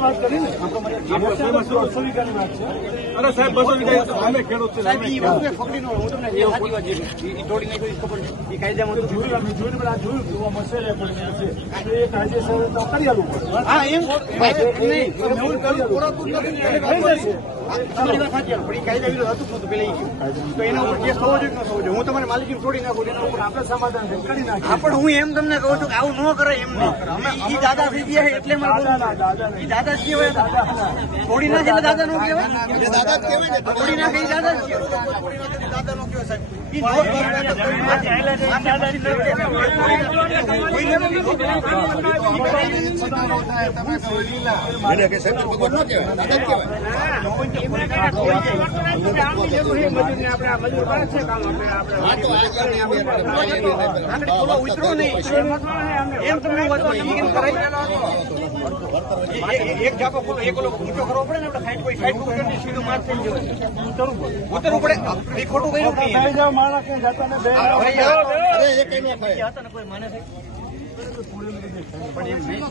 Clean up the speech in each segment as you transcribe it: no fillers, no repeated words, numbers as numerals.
વાત કરી ને સ્વીકારી વાત છે. અરે સાહેબ 200 વીઘા અમે ખેડૂત છે સાહેબ. હું તમને જે સાચી વાત છે એ તોડી નાખી ખબર છે એ કાયદામાં જોયું અમે જોયું બધા જોયું જોવા મળશે એ કાયદેસર તો કરી આલું પડે. હા એમ નહીં તમારી વાત સાચી પણ એ કાયદા વિરોધ હતું નતું પેલા તો એના ઉપર કેસ થવો જોઈએ ન થવો જોઈએ. હું તમારે માલિકી તોડી નાખું એના ઉપર આપણે સમાધાન કરી નાખીએ. પણ હું એમ તમને કહું છું કે આવું ન કરે એમ નહીં. એ દાદા થઈ ગયા છે એટલે એ દાદા જ કહેવાય. તોડી નાખે એટલે દાદા નો કહેવાય. દાદા જ કહેવાય ને તોડી નાખે એ દાદા જ કહેવાય. દાદા નો કહેવાય સાહેબ. ઉતરો નહીં એમ તમને એક જાપો ખોલો એક ઊંચો કરવો પડે ને આપણે સાઈડ સીધું માર થઈ જવું ઉતરવું પડે. એ ખોટું કર્યું કોઈ માને છે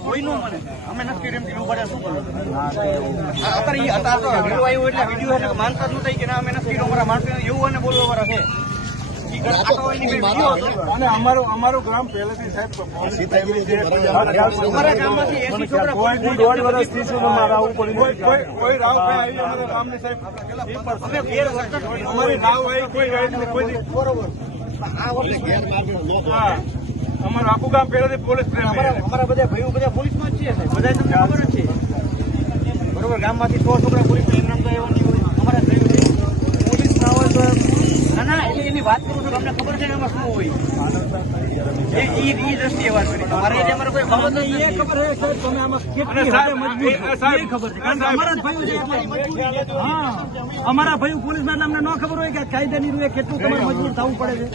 કોઈ નો મને અમે નથી એમ કીધું પડે શું કરો અત્યારે વિડીયો આવ્યો એટલે વિડીયો એટલે માનતા જ નથી કે ના અમે નથી અમારા માણસો એવું અને બોલવા વાળા છે. અને અમારું ગ્રામ પહેલેથી સાહેબ અમારા ગામમાંથી 80 છોકરા કોઈ 1.5 વર્ષથી કોઈ રાવ આવી અમારા ગામની સાહેબ અમારી રાવ આવી કોઈ બરોબર. અમારું આખું ગામ પહેલાથી પોલીસ અમારા બધા ભાઈઓ બધા પોલીસમાં જ છે બધા તમને ખબર જ છે બરોબર. ગામમાંથી 100 છોકરા પોલીસ એમ નામ તો એવા નહીં હોય. અમારા પોલીસ ના હોય તો ના એટલે એની વાત કરું છું તમને ખબર છે ને એમાં શું હોય એ દ્રષ્ટિએ વાત કરી. મારે એટલે અમારે કોઈ બાબત એ ખબર છે સાહેબ તમે આમાં કેટલી મજબૂત ખબર છે કારણ કે અમારા જ ભાઈઓ છે. હા અમારા ભાઈઓ પોલીસમાં અમને ન ખબર હોય કે કાયદાની રૂએ કેટલું તમારે મજબૂર થવું પડે છે.